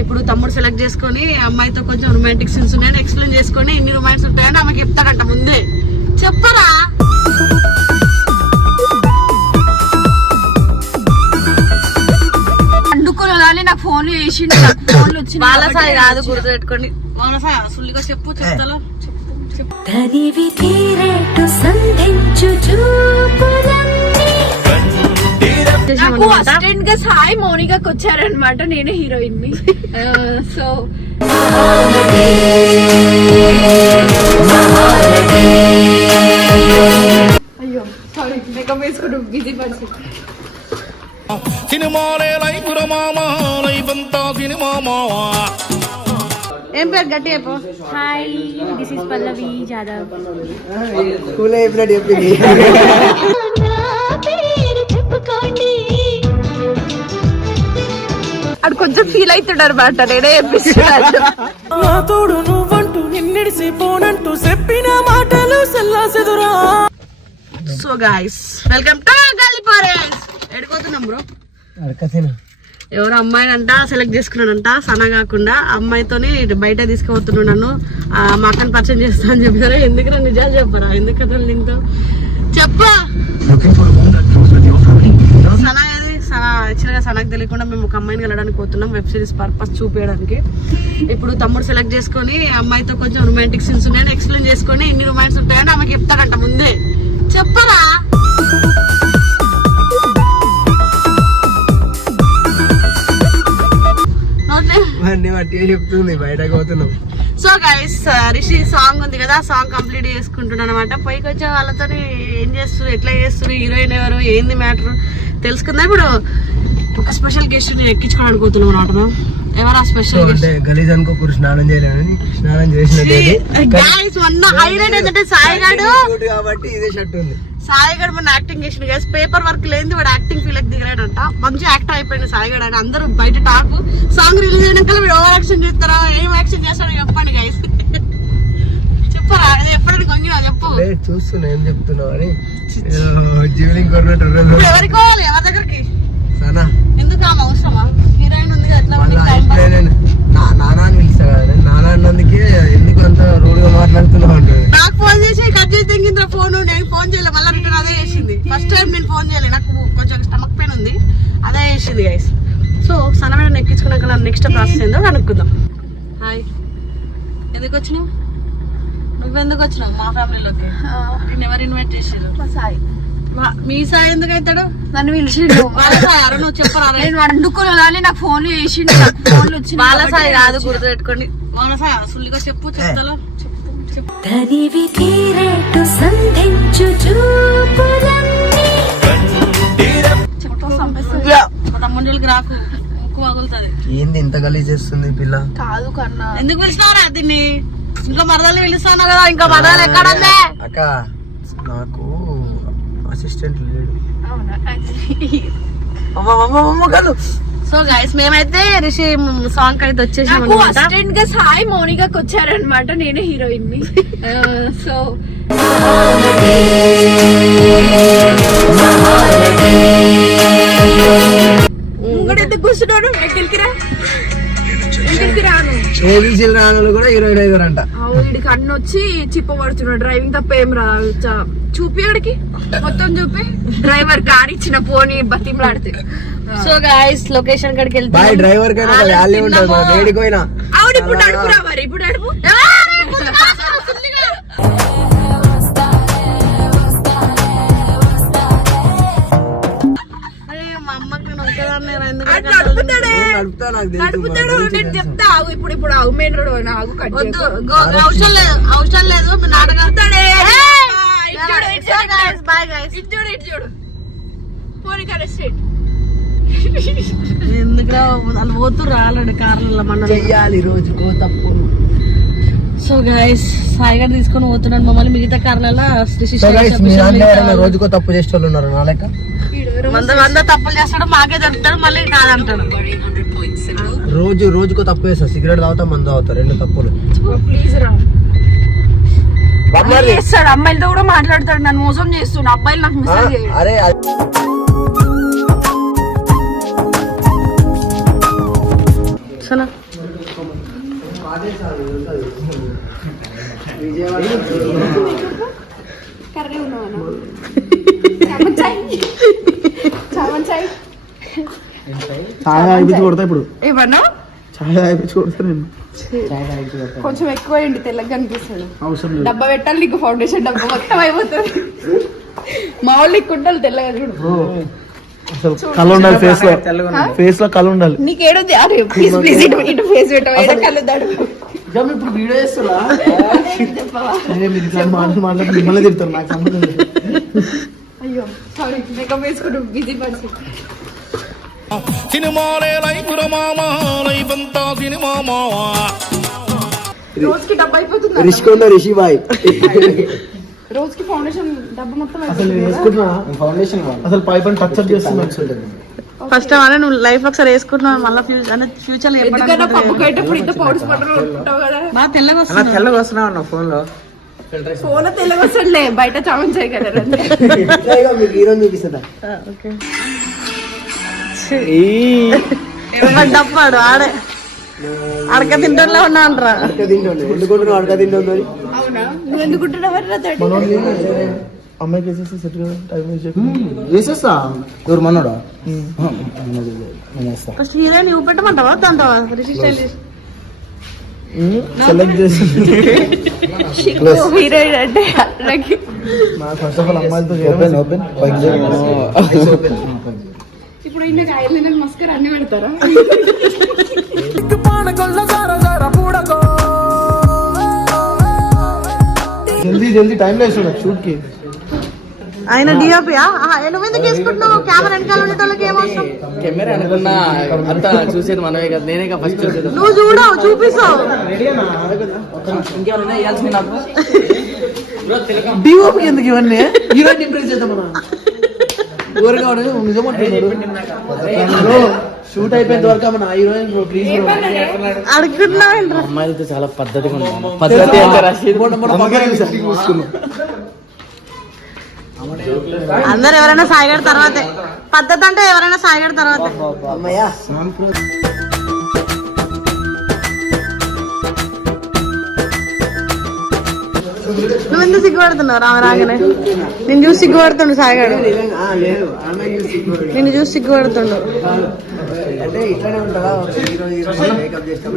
ఇప్పుడు తమ్ముడు సెలెక్ట్ చేసుకొని అమ్మాయితో కొంచెం రొమాంటిక్ సీన్స్ ఉన్నాయని ఎక్స్ప్లెయిన్ చేసుకొని ఇన్ని రొమాన్స్ ఉంటాయని ఆమెకి చెప్తాడంట ముందే. చెప్పరా అందుకోవాలి నాకు ఫోన్ చేసిండు. ఫోన్లు వచ్చి బాలసాయి కాదు, గుర్తు పెట్టుకోండి. బాలసాయి సుల్లిగా చెప్పు. చెప్తాలో అసిస్టెంట్ గా సాయి మౌనికాకి వచ్చారనమాట. నేనే హీరోయిన్ ని. సో అయ్యో సారీ, మేకప్ వేసుకుంటూ బిజీ పర్సన్. ఏం పేరు గట్టి చెప్పు. హాయ్, దిస్ ఇస్ పల్లవి జాదవ్. అది కొంచెం ఫీల్ అవుతున్నాడు అనమాట. నేనే చెప్పిస్తున్నాను. సో గైస్, వెల్కమ్ టు గల్లీ ఫారెస్ట్. ఎడిపోతున్నాం బ్రో? ఎవరో అమ్మాయిని అంట సెలెక్ట్ చేసుకున్నాడంట, సనా కాకుండా. అమ్మాయితోని బయట తీసుకుపోతున్నాడు నన్ను. మా అక్కని పరిచయం చేస్తా అని చెప్పారా? ఎందుకు నిజాలు చెప్పరా? ఎందుకు కథలు తింటావు చెప్పు. సనా ఏది? సనా యాక్చువల్గా సనాకు తెలియకుండా మేము ఒక అమ్మాయిని వెళ్ళడానికి పోతున్నాం, వెబ్ సిరీస్ పర్పస్ చూపించడానికి. ఇప్పుడు తమ్ముడు సెలెక్ట్ చేసుకొని అమ్మాయితో కొంచెం రొమాంటిక్ సీన్స్ ఉన్నాయని ఎక్స్ప్లెయిన్ చేసుకొని ఇన్ని రొమాన్స్ ఉంటాయని ఆమెకి చెప్తాడంట ముందే. చెప్పరా చెప్తుంది బయటకు పోతున్నాం. సో గైస్, రిషి సాంగ్ ఉంది కదా, సాంగ్ కంప్లీట్ చేసుకుంటున్నాను అనమాట. పైకి వచ్చే వాళ్ళతో ఏం చేస్తారు, ఎట్లా చేస్తారు, హీరోయిన్ ఎవరు, ఏంది మ్యాటర్ తెలుసుకుందా. ఇప్పుడు ఒక స్పెషల్ గెస్ట్ ని ఎక్కించుకోవడానికి పోతున్నాం అనమాట. మేము ఎవరు ఆ స్పెషల్ గెస్ట్? గలీజ్ అనుకోకూడదు, స్నానం చేయలేని స్నానం చేసిన హైలైట్ ఏంటంటే సాయిగాడు కాబట్టి ఇదే షర్ట్ ఉంది. సాయిగాడు మొన్న యాక్టింగ్ చేసిన గైస్. పేపర్ వర్క్ లేని వాడు యాక్టింగ్ ఫీల్ దిగలేడంట. మంచి యాక్టర్ అయిపోయింది సాయిగాడు. ఆయన అందరూ బయట టాక్. సాంగ్ రిలీజ్ అయినాక మీరు ఓవర్ యాక్షన్ చేస్తారా, ఏం యాక్షన్ చేస్తారో చెప్పండి గైస్. చెప్పరా? అది ఎప్పుడైనా కొంచెం చెప్పు. చూస్తున్నా ఏం చెప్తున్నావు అని. జీవలింగ్ కొన్నట్టు ఎవరికి పోవాలి? ఎవరి దగ్గరికి? సనా. ఎందుకు ఆమె అవసరమా? హీరోయిన్ ఉంది కదా, నానా అని పిలుస్తా కదా. నానా అన్నందుకే ఎందుకు అంత రూడ్ గా మాట్లాడుతున్నావు అంటే నాకు ఫోన్ చేసి కట్ చేసి తెంగింది ఫోన్. నేను ఫోన్ చేయలేదు, మళ్ళీ రిటర్న్ అదే చేసింది. ఫస్ట్ టైం నేను ఫోన్ చేయలేదు, నాకు కొంచెం స్టమక్ పెయిన్ ఉంది, అదే చేసింది గైస్. సో సనమైన ఎక్కించుకున్నాక నన్ను నెక్స్ట్ ప్రాసెస్ ఏందో కనుక్కుందాం. హాయ్, ఎందుకు వచ్చినావు? నువ్వెందుకు వచ్చినావు మా ఫ్యామిలీలోకి? నేను ఎవరు ఇన్వైట్ చేసారు? సాయి. మీ సాయి ఎందుకు అవుతాడు? నన్ను పిలిచిండు. బాలసాయి నువ్వు చెప్పరా? నేను వండుకోవాలి, నాకు ఫోన్లు చేసిండు. ఫోన్లు వచ్చి బాలసాయి కాదు, గుర్తు పెట్టుకోండి. బాలసాయి సుల్లిగా చెప్పు. చెప్తాలో చెప్పు. తమ్ముళ్ళకి రాకు, ముక్కు పగులుతుంది. ఏంది ఇంత గలీజ్ చేస్తుంది పిల్ల? కాదు కన్నా, ఎందుకు పిలుస్తావరా దీన్ని? ఇంకా మరదల్ని పిలుస్తాను కదా, ఇంకా మరదలు ఎక్కడందే? అక్క నాకు అసిస్టెంట్ లేడు. సో గైస్, మేమైతే రిషి సాంగ్ అయితే వచ్చేసాం. అసిస్టెంట్ గా సాయి మౌనికాకి వచ్చారనమాట. నేనే హీరోయిన్ ని. సో ఎందుకు కూర్చున్నాడు? ఎక్కడికి రాను. రాను కూడా 25 అంట. వీడికి అన్న వచ్చి చిప్పబడుతున్నాడు. డ్రైవింగ్ తప్ప ఏం రా. చూపి ఆడికి మొత్తం చూపి. డ్రైవర్ కార్ ఇచ్చిన పోనీ బతిమలాడితే. సో గైస్, లొకేషన్ కాడికి వెళ్తాం. డ్రైవర్ అవును, ఇప్పుడు నడుపురా మరి. ఇప్పుడు నడుపు. నడుపుతాడు. నేను చెప్తా ఆగు. ఇప్పుడు ఆగు. మెయిన్ రోడ్ ఆగు. అవసరం లేదు. నాటకాడే ఎందుకు వాళ్ళు పోతురు రాలండి కార్లలో మన చెయ్యాలి రోజుకో తప్పు. సో గైస్, సాయిగారు తీసుకొని పోతున్నాడు మమ్మల్ని. మిగతా కార్లలో రోజుకో తప్పు చేసే వాళ్ళు ఉన్నారు నా లెక్క. 100 తప్పులు చేస్తాడు, మాకే దొరుకుతాడు, మళ్ళీ కాదంటాడు. రోజుకో తప్పు చేస్తా. సిగరెట్ తాగుతా, మందు తాగుతా, 2 తప్పులు. ప్లీజ్ రా. చేస్తాడు, అమ్మాయిలతో కూడా మాట్లాడతాడు. నన్ను మోసం చేస్తున్నా. అబ్బాయిలు నాకు మెసేజ్ చేయాలి. అరే వస్తున్నా. కర్రీ ఉన్నావా ఛాయ్ అయిపించి కొడతా ఇప్పుడు. ఏమన్నా ఛాయ్ అయిపించి కొడతా నేను. కొంచెం ఎక్కువ అయింది, తెల్లగా అనిపిస్తుంది. అవసరం లేదు. డబ్బా పెట్టాలి నీకు, ఫౌండేషన్ డబ్బా మొత్తం అయిపోతుంది. మా వాళ్ళు ఇక్కుంటారు తెల్లగా చూడు. అసలు కళ్ళు ఉండాలి ఫేస్ లో, ఫేస్ లో కళ్ళు ఉండాలి. నీకేడుంది? అరే ప్లీజ్ ప్లీజ్ ఇటు ఫేస్ పెట్టావు, కలుద్దాడు. ఇప్పుడు వీడియో చేస్తున్నా మాట్లాడి మిమ్మల్ని తిడతారు, నాకు సంబంధం లేదు. అయ్యో సారీ, మేకప్ వేసుకుంటూ బిజీ పర్సన్. రోజుకి డబ్బా అయిపోతుంది. రిషి బాయ్ రోజుకి ఫౌండేషన్ డబ్బా మొత్తం అసలు వేసుకుంటున్నా ఫౌండేషన్, అసలు పై పని టచ్ అప్ చేస్తున్నా. ఫస్ట్ టైం అనే నువ్వు లైఫ్ ఒకసారి వేసుకుంటున్నావు, మళ్ళీ ఫ్యూచర్ లో ఎందుకంటే పప్పు కట్టేప్పుడు ఇంత పౌడర్స్ పౌడర్ ఉంటావు కదా. బాగా తెల్లగా వస్తుంది. తెల్లగా వస్తున్నావు నా ఫోన్ లో. ఫోన్ తెల్లగా వస్తుందిలే, బయట చావం చేయగలరు. మీకు హీరోని చూపిస్తా. డప్పాడు ఆడే అడక తింటూనే ఉన్నా అంటారా. అడక తింటుంది ఎందుకుంటున్నావు? అడక తింటుంది. అవునా, నువ్వు ఎందుకుంటున్నావు? అమ్మాయికి వేసేసి సెట్ టైం వేసేస్తా. ఎవరు మనోడా? ఫస్ట్ హీరోయిన్ ఇవ్వ పెట్టమంటావా దాంతో రిజిస్టర్ సెలెక్ట్ చేసి హీరోయిన్ అంటే ఫస్ట్ ఆఫ్ ఆల్ అమ్మాయిలతో ఇప్పుడు ఇంకా ఐలైనర్ మస్కర్ అన్ని పెడతారా? జల్దీ జల్దీ టైం లేదు షూట్ కి. ఆయన డిఓపియా? నువ్వెందుకు వేసుకుంటున్నావు? కెమెరా వెనకాల ఉండేటోళ్ళకి ఏమవసరం? కెమెరా అనుకున్నా అంతా చూసేది మనమే కదా, నేనే ఫస్ట్ చూసేది. నువ్వు చూడవు, చూపిస్తావు. ఇంకేమన్నా వేయాల్సింది నాకు. డిఓపి ఎందుకు ఇవన్నీ? హీరోయిన్ ఇంప్రెస్ చేద్దాం మనం. ఊరుగా నిజమంటున్నాడు. షూట్ అయిపోయేంత వరకు మన హీరోయిన్ ప్లీజ్ అడుగుతున్నావు. అమ్మాయిలతో చాలా పద్ధతిగా ఉంటాను. పద్ధతి అందరు ఎవరైనా సాయిగడ తర్వాతే పద్ధతి, అంటే ఎవరైనా సాయిగడ తర్వాతే. అమ్మయ్యా నువ్వెందుకు సిగ్గుపడుతున్నావు? రామ రాగానే నేను చూసి సిగ్గుపడుతుండు సాయిగాడు. నిన్ను చూసి సిగ్గుపడుతుండు. అంటే ఇట్లానే ఉంటారా? మేకప్ చేస్తాం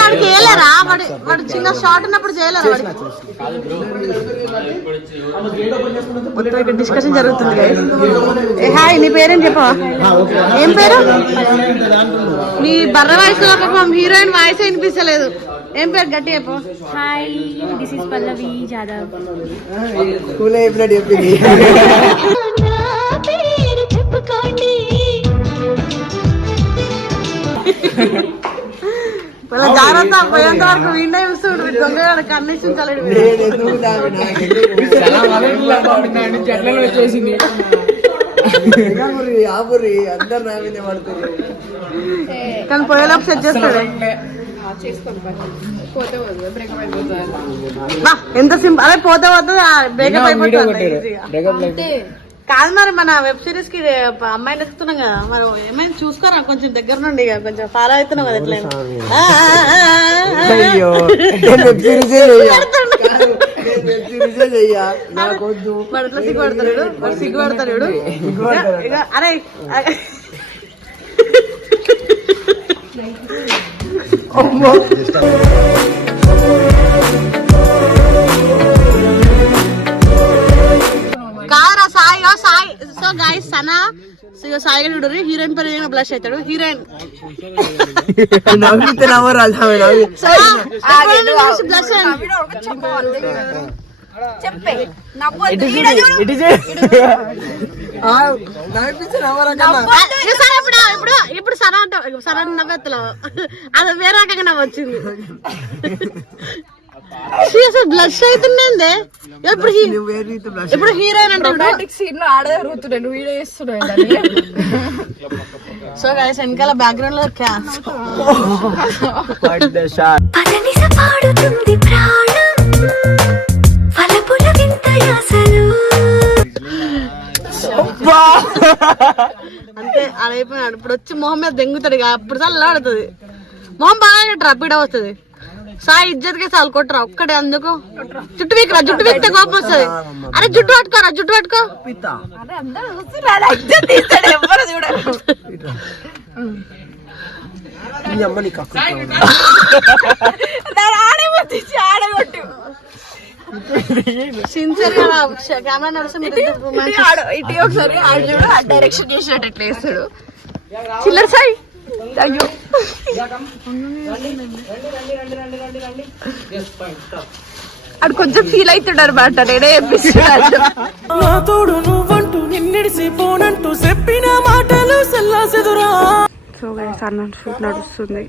నాడికి వేయలేరా? వాడు చిన్న షార్ట్ ఉన్నప్పుడు చేయలేరా? ఇక్కడ డిస్కషన్ జరుగుతుంది. హాయ్, నీ పేరేం చెప్పవా? ఏం పేరు? నీ బర్ర వయసులో హీరోయిన్ వాయిస్ వినిపిస్తలేదు. ఏం పేరు? గట్టి చెప్పు. Hi, this is Pallavi Jadhav. School అయిపోయినట్టు చెప్పింది. జాగ్రత్త, పోయేంత వరకు వీడియో చూస్తుండ్రు. దొంగ కన్నేసించలేడు. వచ్చేసింది. అందరు నా మీద పడుతుంది. కానీ పోయేలోపు సెట్ చేస్తాడు. ఎంత సింపుల్. అదే పోతే పోతే బ్రేకప్ అయిపోతుంది. కాదు మరి మన వెబ్ సిరీస్ కి అమ్మాయిని ఎత్తుతున్నాం కదా, మరి ఏమైనా చూసుకోరా కొంచెం దగ్గర నుండి, కొంచెం ఫాలో అవుతున్నాం కదా. ఎట్లయినా ఎట్లా సిగ్గుపడతాడు? సిగ్గుపడతాడు. అరే కాదరా సాయి. సాయి సో గైస్ సనా సాయి చూడు, హీరోయిన్ పేరు బ్లష్ అవుతాడు. హీరోయిన్ బ్లష్ చెప్పే ఇప్పుడు సరా సరా నవ్వెత్తలో అది వేరే రకంగా నవ్వు వచ్చింది. బ్లష్ అవుతుండే. ఇప్పుడు హీరోయిన్ అంటే సీన్ లో ఆడదే అరుగుతున్నాయి, నువ్వు వీడియో చేస్తున్నావు. సో గైస్ వెనకాల బ్యాక్గ్రౌండ్ లో అంతే ఆడైపోయినాడు. ఇప్పుడు వచ్చి మొహం మీద దెంగుతాడు ఇక, అప్పుడు చల్లాడుతుంది. మొహం బాగా కట్టరా, పీడ వస్తుంది. సాయి ఇజ్జత్కే చాలు కొట్టరా ఒక్కడే. అందుకు జుట్టు వీకరా, జుట్టు వీకితే కోపం వస్తుంది. అరే జుట్టు పట్టుకోరా, జుట్టు పట్టుకో. సిన్సియర్ గా కెమెరా నడుస్తుంది. ఇటు ఒకసారి ఆడు చూడు, ఆ డైరెక్షన్ చేసినట్టు ఎట్లా వేస్తాడు. చిల్లర సాయి అయ్యో అడు కొంచెం ఫీల్ అవుతాడు అనమాట. నేనే చెప్పిస్తున్నాడు. సో గైస్ అన్న షూట్ నడుస్తుంది.